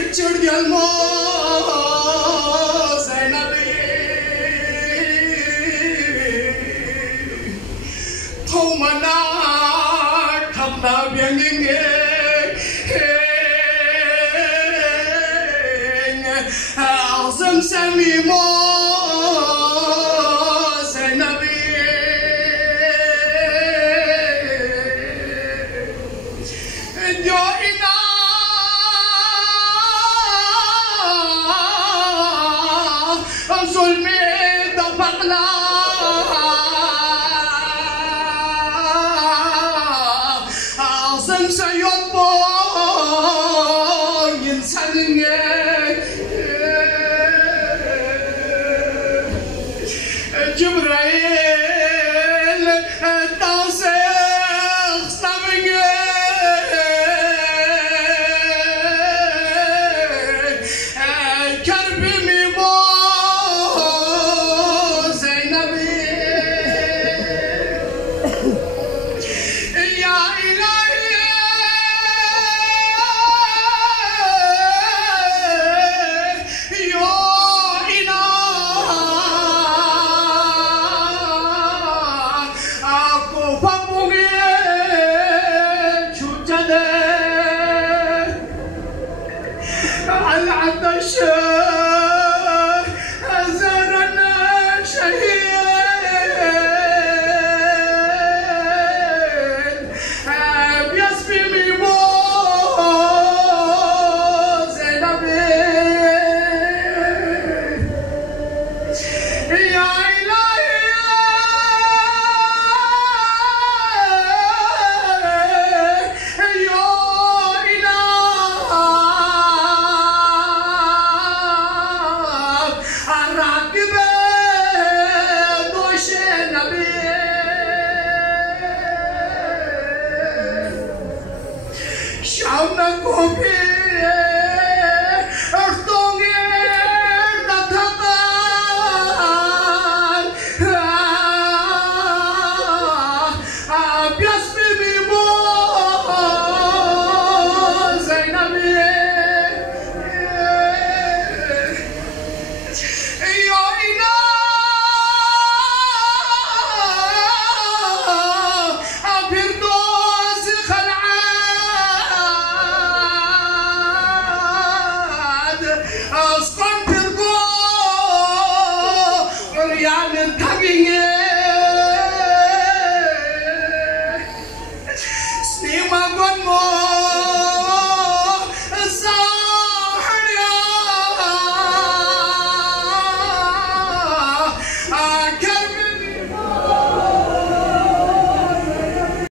Richard Gilmore, Zainabi, Thomana, Thamna Bianginge, Azam Sami Mo, Zainabi, Joina. ظلمي دبقنا عظم سيطبو ينسلني جبرائيل تاسخ سبني كربي ميمو العطش زارنا شهيد بيسبي ميمو زينبي يا شعبنا كوبي ارتوني تتقال بيسمي بيمو زينبي يا إله بردوز خلعان أصلاً ترقو عريان التقية سنيمة قد